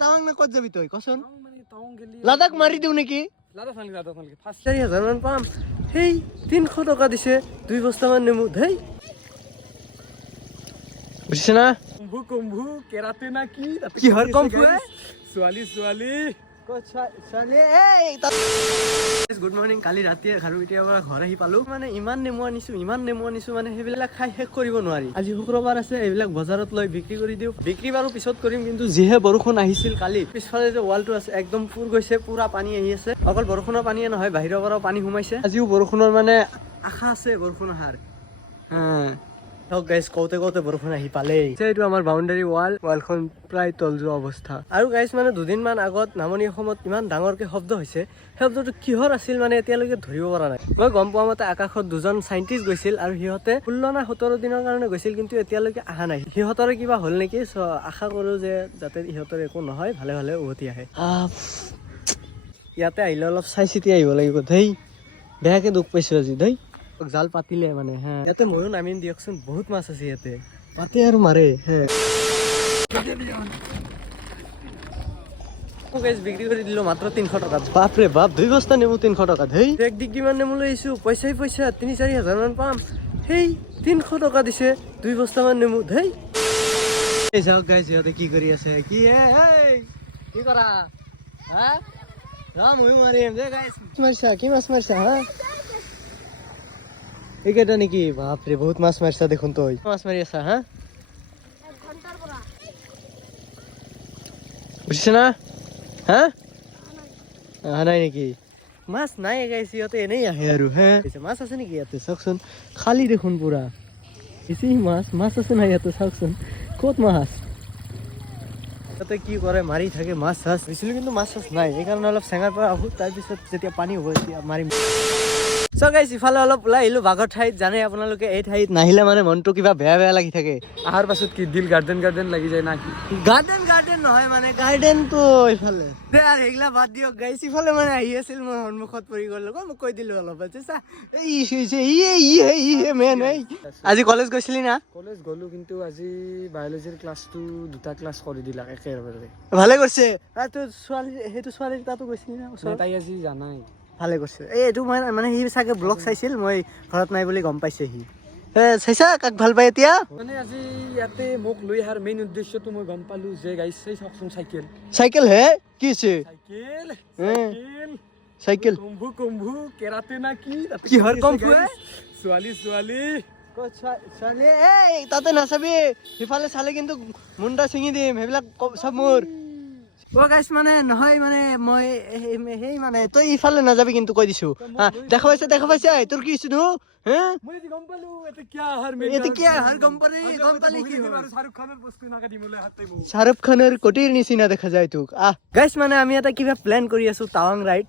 টাৱাং না ক'ত যাবি তই কচোন লাডাখ মাৰি দিওঁ নেকি ফাৰ্ষ্ট 4,000 মান পাম সেই 300 টকা দিছে 2 বস্তামান নেমু ধেই বুজিছ না কুম্ভু কেৰাতে না কি কিহৰ কম্ফু ছোৱালী গুড মৰ্নিং কালি ৰাতিয়ে ঘাৰুপিটিয়াৰ পৰা ঘৰ আহি পালো মানে ইমান নেমু আনিছো মানে সেইবিলাক খাই শেষ কৰিব নোৱাৰি আজি শুক্ৰবাৰ আছে এইবিলাক বজাৰত লৈ বিক্ৰী কৰি দিওঁ বিক্ৰী বাৰু পিছত কৰিম কিন্তু যিহে বৰষুণ আহিছিল কালি পিছফালে যে ৱালটো আছে একদম ফুৰ গৈছে পুৰা পানী আহি আছে অকল বৰষুণৰ পানীয়ে নহয় বাহিৰৰ পৰাও পানী সোমাইছে আজিও বৰষুণৰ মানে আশা আছে বৰষুণ অহাৰ গাইজ কওঁতে বৰষুণ আহি পালেই এইটো আমাৰ বাউণ্ডাৰী ৱালখন প্ৰায় তল যোৱা অৱস্থা আৰু গাইজ মানে দুদিনমান আগত নামনি অসমত ইমান ডাঙৰকে শব্দ হৈছে শব্দটো কিহৰ আছিল মানে এতিয়ালৈকে ধৰিব পৰা নাই মই গম পোৱা মতে আকাশত 2জন চাইণ্টিষ্ট গৈছিল আৰু সিহঁতে 16 না 17 দিনৰ কাৰণে গৈছিল কিন্তু এতিয়ালৈকে অহা নাই সিহঁতৰে কিবা হ'ল নেকি আশা কৰো যে যাতে ইহঁতৰ একো নহয় ভালে ভালে উভতি আহে ইয়াতে আহিলে অলপ চাই চিতি আহিব লাগিব দেই বেয়াকে দুখ পাইছো আজি দেই জাল পাতিলে মানে ইয়াতে ময়ো নামিম দিয়কচোন বহুত মাছ আছে ইয়াতে পাতে আৰু মাৰে বিক্ৰী কৰি দিলো মাত্ৰ 300 টকাত বাপৰে বাপ 2 বস্তা নেমু 300 টকাত হেই একদিক কিমান নেমু লৈ আহিছো পইচা 3-4 হাজাৰ মান পাম সেই 300 টকা দিছে 2 বস্তা মান নেমু ধেই যাওক গাইজ সিহঁতে কি কৰি আছে কি কি কৰা ময়ো মাৰিম দে গাইজ কি মাছ মাৰিছা এইকেইটা নেকি বাপৰে বহুত মাছ মাৰিছা দেখোন তই মাছ মাৰি আছা বুজিছ না অহা নাই নেকি মাছ নাই গাইছে সিহঁতে এনেই আহে আৰু মাছ আছে নেকি ইয়াতে চাওকচোন খালী দেখোন পুৰা বেছি মাছ আছে নাই ইয়াতে চাওকচোন ক'ত মাছ তাতে কি কৰে মাৰি থাকে মাছ চাছ দিছিলো কিন্তু মাছ চাছ নাই সেইকাৰণে অলপ চেঙাৰ পৰা আহো তাৰপিছত যেতিয়া পানী হ'ব তেতিয়া মাৰিম So guys, ইফালে অলপ ওলাই আহিলো বাগৰ ঠাইত জানে আপোনালোকে এই ঠাইত নাহিলে মানে মনটো কিবা বেয়া লাগি থাকে আহাৰ পাছত কি দিল গাৰ্ডেন লাগি যায় না কি গাৰ্ডেন নহয় মানে গাৰ্ডেনটো ইফালে দে আৰু সেইগিলা বাদ দিয়ক গাইছ ইফালে মানে আহি আছিল মোৰ সন্মুখত পৰি গ'ল মোক কৈ দিলো অলপ আজি কলেজ গৈছিলি না কলেজ গ'লো কিন্তু আজি বায়'লজিৰ ক্লাছটো 2টা ক্লাছ কৰি দিলা একেবাৰে ভালে কৰিছে সেইটো ছোৱালীৰ তাতো গৈছিলি না তাই আজি জানাই ভালে কৰিছে এইটো মই মানে সি চাগে ব্লগ চাইছিল মই ঘৰত নাই বুলি গম পাইছে সি চাইছা কাক ভাল পাই এতিয়া মানে আজি ইয়াতে মোক লৈ অহাৰ মেইন উদ্দেশ্যটো মই গম পালো যে গাইছ চাওকচোন চাইকেল হে কি হৈছে চাইকেল কুম্ভু কেৰাতে না কি কিহৰ কম্ফু ছোৱালী তাতে নাচাবি সিফালে চালে কিন্তু মুণ্ডা ছিঙি দিম সেইবিলাক চব মোৰ গাইছ মানে নহয় মানে মই সেই মানে তই ইফালে নাযাবি কিন্তু কৈ দিছো দেখা পাইছে তোৰ কি হৈছে শ্বাহৰুখ খানৰ কোটিৰ নিচিনা দেখা যায় তোক গাইছ মানে আমি এটা কিবা প্লেন কৰি আছো টাৱাং ৰাইড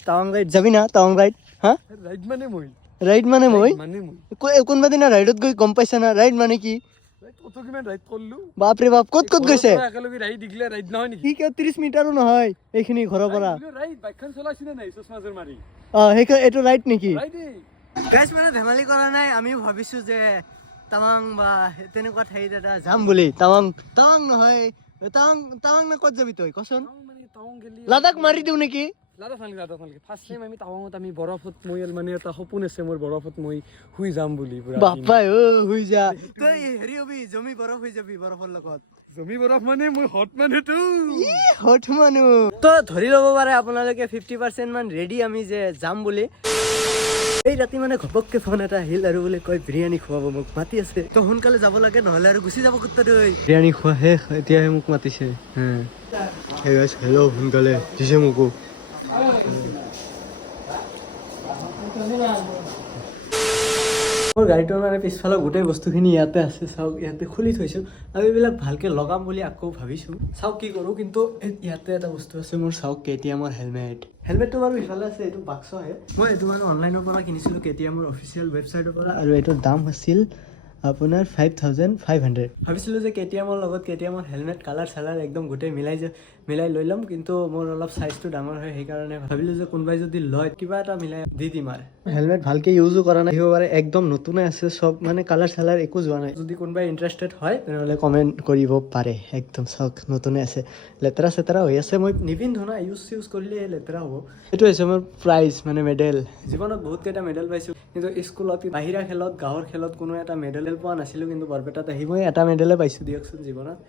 যাবি না টাৱাং ৰাইড ৰাইড মানে মই কোনোবা দিনা ৰাইডত গৈ গম পাইছা না ৰাইড মানে কি বাপৰে বাপ ক'ত গৈছে 30 মিটাৰো নহয় এইখিনি ঘৰৰ পৰা এইটো ৰাইড নেকি গাইছ মানে ধেমালি কৰা নাই আমি ভাবিছো যে টাৱাং বা তেনেকুৱা ঠাইত এটা যাম বুলি টাৱাং নহয় টাৱাং না ক'ত যাবি তই কচোন লাডাখ মাৰি দিওঁ নেকি ফাৰ্ষ্ট টাইম আমি টাৱাঙত আমি বৰফত মই মানে এটা সপোন আছে মোৰ বৰফত মই শুই যাম বুলি বাপ্পা শুই যা তই হেৰি হবি জমি বৰফ হৈ যাবি বৰফৰ লগত জমি বৰফ মানে মই হট মানুহ তো ধৰি ল'ব পাৰে আপোনালোকে 50% মান ৰেডি আমি যে যাম বুলি এই ৰাতি মানে ঘপককে ফোন এটা আহিল আৰু বোলে কয় বিৰিয়ানী খুৱাব মোক মাতি আছে তো সোনকালে যাব লাগে নহ'লে আৰু গুচি যাব কুত্তা দৈ বিৰিয়ানী খোৱা শেষ এতিয়াহে মোক মাতিছে হেল্ল' সোনকালে দিছে মোকো মোৰ গাড়ীটোৰ মানে পিছফালৰ গোটেই বস্তুখিনি ইয়াতে আছে চাওক ইয়াতে খুলি থৈছোঁ আৰু এইবিলাক ভালকৈ লগাম বুলি আকৌ ভাবিছোঁ চাওক কি কৰোঁ কিন্তু ইয়াতে এটা বস্তু আছে মোৰ চাওক KTM-ৰ হেলমেটটো বাৰু ইফালে আছে এইটো বাক্সহে মই এইটো মানে অনলাইনৰ পৰা কিনিছিলোঁ KTM-ৰ অফিচিয়েল ৱেবছাইটৰ পৰা আৰু এইটোৰ দাম আছিল আপোনাৰ 5,500 ভাবিছিলোঁ যে KTM-ৰ লগত KTM-ৰ হেলমেট কালাৰ চালাৰ একদম গোটেই মিলাই যে মিলাই লৈ ল'ম, কিন্তু মোৰ অলপ চাইজটো ডাঙৰ হয়, সেইকাৰণে ভাবিলোঁ যে কোনোবাই যদি লয় কিবা এটা মিলাই দি দিম আৰু। হেলমেট ভালকে ইউজো কৰা নাই, আহিব পাৰে, একদম নতুনে আছে চব, মানে কালাৰ চালাৰ একো যোৱা নাই। যদি কোনোবাই ইণ্টাৰেষ্টেড হয় তেনেহ'লে কমেণ্ট কৰিব পাৰে। একদম চাওক নতুনে আছে, লেতেৰা চেতেৰা হৈ আছে, মই নিপিন্ধো না, ইউজ কৰিলে লেতেৰা হ'ব। এইটো হৈছে মোৰ প্ৰাইজ, মানে মেডেল। জীৱনত বহুত কেইটা মেডেল পাইছোঁ, কিন্তু স্কুলত বাহিৰা খেলত গাঁৱৰ খেলত কোনো এটা মেডেল পোৱা নাছিলোঁ, কিন্তু বৰপেটাত আহি মই এটা মেডেলে পাইছোঁ দিয়কচোন জীৱনত।